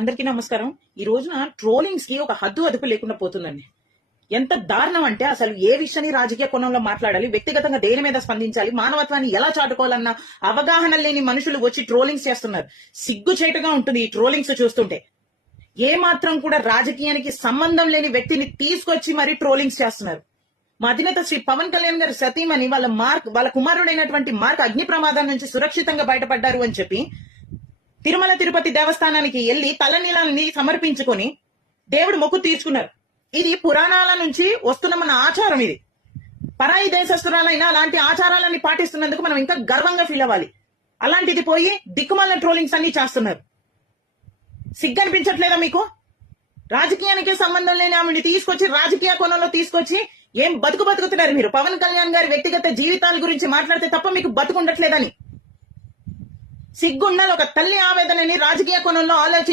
అందరికీ నమస్కారం. ఈ రోజున ట్రోలింగ్స్కి ఒక హద్దు అదుపు లేకుండా పోతుందండి. ఎంత దారుణం అంటే అసలు ఏ విషయాన్ని రాజకీయ కోణంలో మాట్లాడాలి వ్యక్తిగతంగా దేని మీద స్పందించాలి మానవత్వాన్ని ఎలా చాటుకోవాలన్న అవగాహన లేని మనుషులు వచ్చి ట్రోలింగ్స్ చేస్తున్నారు. సిగ్గుచేటుగా ఉంటుంది ఈ ట్రోలింగ్స్ చూస్తుంటే. ఏ మాత్రం కూడా రాజకీయానికి సంబంధం లేని వ్యక్తిని తీసుకొచ్చి మరి ట్రోలింగ్స్ చేస్తున్నారు. మా అధినేత శ్రీ పవన్ కళ్యాణ్ గారి సతీమణి వాళ్ళ మార్క్ వాళ్ళ కుమారుడైనటువంటి మార్క్ అగ్ని ప్రమాదం నుంచి సురక్షితంగా బయటపడ్డారు అని చెప్పి తిరుమల తిరుపతి దేవస్థానానికి వెళ్ళి తలనీలాన్ని సమర్పించుకొని దేవుడు మొక్కు తీర్చుకున్నారు. ఇది పురాణాల నుంచి వస్తున్న మన ఆచారం ఇది. పరాయి దేశస్తురాలైనా అలాంటి ఆచారాలని పాటిస్తున్నందుకు మనం ఇంకా గర్వంగా ఫీల్ అవ్వాలి. అలాంటిది పోయి దిక్కుమాల ట్రోలింగ్స్ అన్ని చేస్తున్నారు. సిగ్గనిపించట్లేదా మీకు? రాజకీయానికి సంబంధం లేని ఆమెని తీసుకొచ్చి రాజకీయ కోణంలో తీసుకొచ్చి ఏం బతుకు బతుకుతున్నారు మీరు? పవన్ కళ్యాణ్ గారి వ్యక్తిగత జీవితాల గురించి మాట్లాడితే తప్ప మీకు బతుకుండట్లేదని సిగ్గుండాలి ఒక తల్లి ఆవేదనని రాజకీయ కోణంలో ఆలోచించి